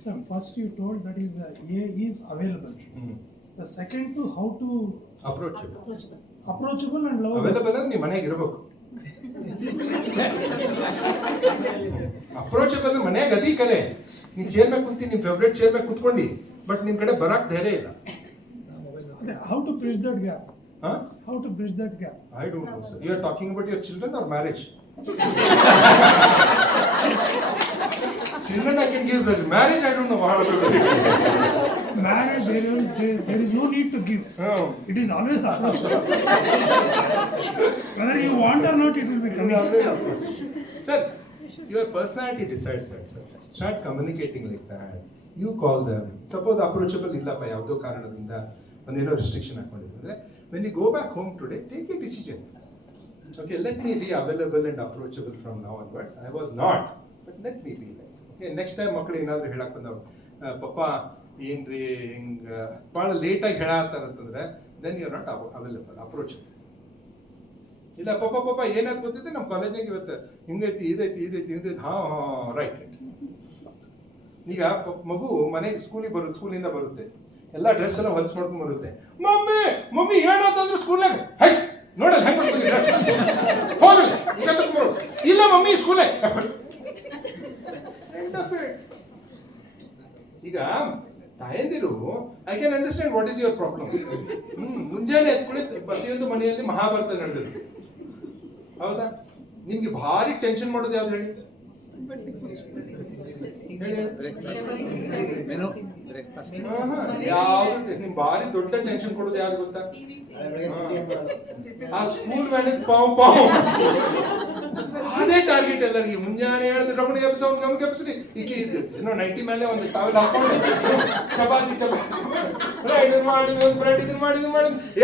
So first you told that is A is available. The second to how to approachable and lovable. Available ಅಂದ್ರೆ ನೀವು ಮನೆಗೆ ಇರಬೇಕು. Approachable ಮನೆಯಾಗ ಅದಿ ಕರೆ. ನೀ ಚೇರ್ ಮೇಲೆ ಕುಂತಿ, ನಿಮ್ ಫೇವ್ರೇಟ್ ಚೇರ್ ಮೇಲೆ ಕುತ್ಕೊಂಡಿ, ಬಟ್ ನಿಮ್ ಕಡೆ ಬರಕ್ ಧೈರ್ಯ ಇಲ್ಲ. How to bridge that gap? Huh? How to bridge that gap? I don't know, sir. You are talking about your children or marriage? Children I can give, sir. Marriage I don't know how to do. Marriage, there is no need to give. Oh. It is always approachable. Whether you want or not, it will be coming. Sir, your personality decides that, sir. Start communicating like that. You call them. Suppose approachable illappa yavado karanadinda ಒಂದೇನೋ restriction ಹಾಕೊಂಡಿದ್ರೆ, when you go back home today, take a decision. Okay, let me be available and approachable from now onwards. I was not, but let me be like. Okay, next time ಮಕ್ಕಳು ಏನಾದರೂ ಹೇಳಕ್ ಬಂದವ, ಪಪ್ಪ ಏನ್ರಿ ಹಿಂಗ ಭಾಳ ಲೇಟಾಗಿ ಹೇಳತ್ತಾರಂತಂದ್ರೆ, then you are not available, approachable. ಇಲ್ಲ ಪಪ್ಪ ಏನಾದ್ರು ಗೊತ್ತಿದೆ, ನಮ್ಮ ಕಾಲೇಜ್ನಾಗ ಇವತ್ತು ಹಿಂಗೈತಿ ಇದೈತಿ ಹಾ ರೈಟ್. ಈಗ ಮಗು ಮನೆಗೆ ಸ್ಕೂಲಿಂದ ಬರುತ್ತೆ, ಎಲ್ಲ ಡ್ರೆಸ್ ಎಲ್ಲ ಹೊಲ್ಸ್ ಮಾಡ್ಕೊಂಡು ಬರುತ್ತೆ. ಮಮ್ಮಿ ಏನಂತಂದ್ರೆ ಸ್ಕೂಲ್ನಾಗ ಹೈ ನೋಡಲ್ಲ ಹೆಂಗ್ ಮಾಡ್ತೀನಿ ಡ್ರೆಸ್ ಹೋಗಲ್ಲ ಇಲ್ಲ ಮಮ್ಮಿ ಸ್ಕೂಲೇ. ಈಗ ತಾಯಂದಿರು I can understand what is your problem. ಮುಂಜಾನೆ ಎತ್ಕೊಳ್ಳಿ ಪ್ರತಿಯೊಂದು ಮನೆಯಲ್ಲಿ ಮಹಾಭಾರತ ನಡೆದಿದೆ, ಹೌದಾ? ನಿಮ್ಗೆ ಭಾರಿ ಟೆನ್ಷನ್ ಮಾಡೋದು ಯಾವ್ದು ಹೇಳಿ? ಯಾವ್ದು ನಿಮ್ ಭಾರಿ ದೊಡ್ಡ ಟೆನ್ಷನ್ ಕೊಡೋದು ಯಾವ್ದು ಗೊತ್ತಾ? ಆ ಸ್ಕೂಲ್ ಮ್ಯಾನೇಜ್ ಪಾವ್ ಅದೇ ಟಾರ್ಗೆಟ್ ಎಲ್ಲರಿಗೆ. ಮುಂಜಾನೆ ಹೇಳಿದ್ರೆ ರಮಣ ಎಬ್ಸ ಅವ್ನು ನಮ್ಗೆ ಎಬ್ಸ್ರಿ, ಈಗ ಏನೋ ನೈಟಿ ಮೇಲೆ ಒಂದು ಟಾವೆಲ್ ಹಾಕೊಂಡು ಚಪಾತಿ ಇದನ್ ಮಾಡಿ ಒಂದು ಬ್ರೆಡ್ ಇದನ್ ಮಾಡಿ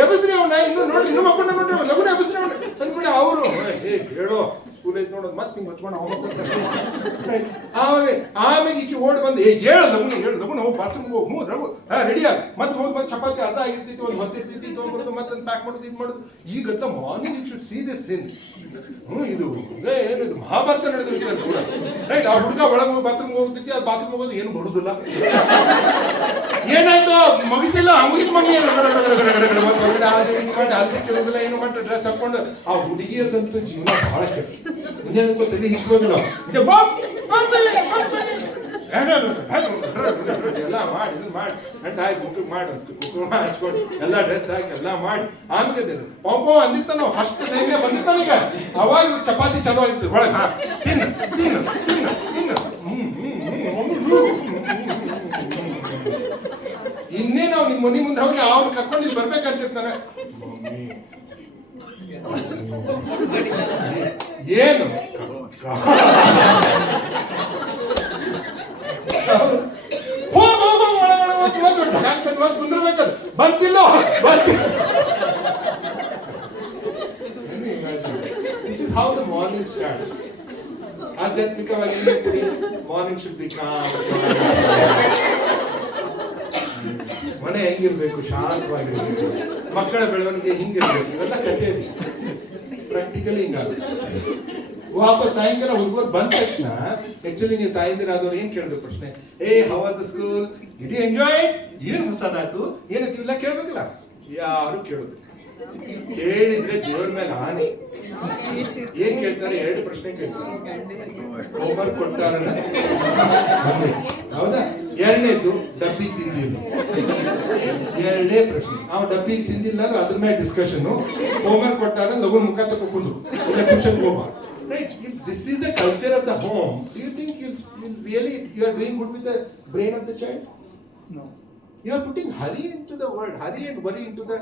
ಎಬ್ಸ್ರಿ ಅವ್ನ ಇನ್ನು ನೋಡಿ ಇನ್ನು ಮಕ್ಕಳು ನೋಡ್ರಿ ಲಗುನ ಎಬ್ಸ್ರಿ ಅವ್ನ ಅಂದ್ಬಿಡಿ. ಅವರು ಹೇಳೋ ಸ್ಕೂಲ್ ಐತ್ ನೋಡೋದು ಮತ್ತೆ ಹಿಂಗೆ ಹಚ್ಕೊಂಡು ಆಮೇಲೆ ಈಕಿ ಓಡ್ ಬಂದು ಹೇಳು ಲಗುನ ಹೋಗಿ ಬಾತ್ರೂಮ್ಗೆ ಹೋಗಿ ಹ್ಞೂ ರಘು ರೆಡಿ ಆಗಿ ಮತ್ತೆ ಹೋಗಿ ಮತ್ತೆ ಚಪಾತಿ ಅರ್ಧ ಆಗಿರ್ತೈತಿ, ಒಂದು ಹೊತ್ತಿರ್ತೈತಿ ತೊಗೊಂಡ್ಬರೋದು ಮತ್ತೆ ಪ್ಯಾಕ್ ಮಾಡೋದು ಇದು ಮಾಡೋದು. ಈಗಂತ morning you should see this scene. ಇದು ಏನಿದು ಮಹಾಭಾರತ ನಡೆದಿರ್ತಾರೆ ಕೂಡ, ರೈಟ್? ಆ ಹುಡುಗ ಒಳಗೆ ಹೋಗಿ ಬಾತ್ರೂಮ್ಗೆ ಹೋಗ್ತೈತಿ, ಅದು ಬಾತ್ರೂಮ್ ಹೋಗೋದು ಏನು ಬರುದಿಲ್ಲ. ಏನಾಯ್ತು ಮುಗಿತಿಲ್ಲ ಮುಗಿತ್ ಮಮ್ಮಿ ಕೇಳೋದಿಲ್ಲ, ಏನು ಮಾಡಿ ಡ್ರೆಸ್ ಹಾಕೊಂಡು. ಆ ಹುಡುಗಿಯರ್ದಂತೂ ಜೀವನ ಬಹಳ ಕೆಟ್ಟ. ಮುಂಜಾನೆ ಗೊತ್ತಿಲ್ಲ ಹಿಸ್ಕೋದಿಲ್ಲ, ಎಲ್ಲ ಮಾಡಿ ಇದನ್ನ ಮಾಡಿ ಗಂಟು ಹಾಕಿ ಕುಕ್ಕರ್ ಮಾಡಿ ಹಚ್ಕೊಂಡು ಎಲ್ಲ ಡ್ರೆಸ್ ಹಾಕಿ ಎಲ್ಲ ಮಾಡಿ ಆಮೇಲೆ ಪಾಪ ಅಂದಿರ್ತಾನ ಫಸ್ಟ್ ಲೈನ್ಗೆ ಬಂದಿರ್ತಾನ. ಈಗ ಅವಾಗ ಚಪಾತಿ ಚಲೋ ಆಗಿರ್ತದೆ ಒಳಗೆ, ಹಾ ತಿನ್ನು ತಿನ್ನು ತಿನ್ನು ತಿನ್ನು ಇನ್ನೇ ನಾವು ನಿಮ್ಮ ಮನೆ ಮುಂದೆ ಹೋಗಿ ಅವ್ರು ಕರ್ಕೊಂಡು ಇಲ್ಲಿ ಬರ್ಬೇಕಂತಿರ್ತಾನೆ. ಏನು ಕುಂದಿರ್ಬೇಕದು ಬಂತಿಲ್ಲ this is how the morning starts. ಆಧ್ಯಾತ್ಮಿಕವಾಗಿ ಮಾರ್ನಿಂಗ್ ಶುಡ್ ಬಿ ಕಾಮ್. ಮನೆ ಹೆಂಗಿರ್ಬೇಕು? ಶಾಂತವಾಗಿರ್ಬೇಕು. ಮಕ್ಕಳ ಬೆಳವಣಿಗೆ ಹಿಂಗಿರ್ಬೇಕು. ಇವೆಲ್ಲ ಕಥೆ ಪ್ರಾಕ್ಟಿಕಲಿ ಹಿಂಗಾಗುತ್ತೆ. ವಾಪಸ್ ಸಾಯಂಕಾಲ ಹುಡುಗರು ಬಂದ ತಕ್ಷಣ ಆಕ್ಚುಲಿ ನೀವು ತಾಯಿಂದಿರಾದವ್ರು ಏನ್ ಕೇಳಿದ್ರು ಪ್ರಶ್ನೆ, how was the school, did you enjoy, ಏನ್ ಹೊಸದಾಯ್ತು, ಏನಂತೀವಿಲ್ಲ ಕೇಳ್ಬೇಕಿಲ್ಲ. ಯಾರು ಕೇಳುದು ಕೇಳಿದ್ರೆ ದೇವ್ರ ಮೇಲೆ ಆನೆ. ಏನ್ ಕೇಳ್ತಾರೆ? 2 ಪ್ರಶ್ನೆ ಕೇಳ್ತಾರೆ. ಹೋಮ್ವರ್ಕ್ ಕೊಟ್ಟಾರ, ಹೌದಾ? 2ನೇದು ಡಬ್ಬಿ ತಿಂದಿಲ್ಲ. 2 ಪ್ರಶ್ನೆ. ಆ ಡಬ್ಬಿ ತಿಂದಿಲ್ಲ ಅಂದ್ರೆ ಅದ್ರ ಮೇಲೆ ಡಿಸ್ಕಷನ್. ಹೋಮ್ವರ್ಕ್ ಕೊಟ್ಟಾರ ಲಗು ಮುಖ ತಕೊಂಡು ಟ್ಯೂಷನ್ ಹೋಗ. Right? If this is the culture of the home, do you think you are doing good with the brain of the child? No. You are putting hurry into the world, hurry and worry into the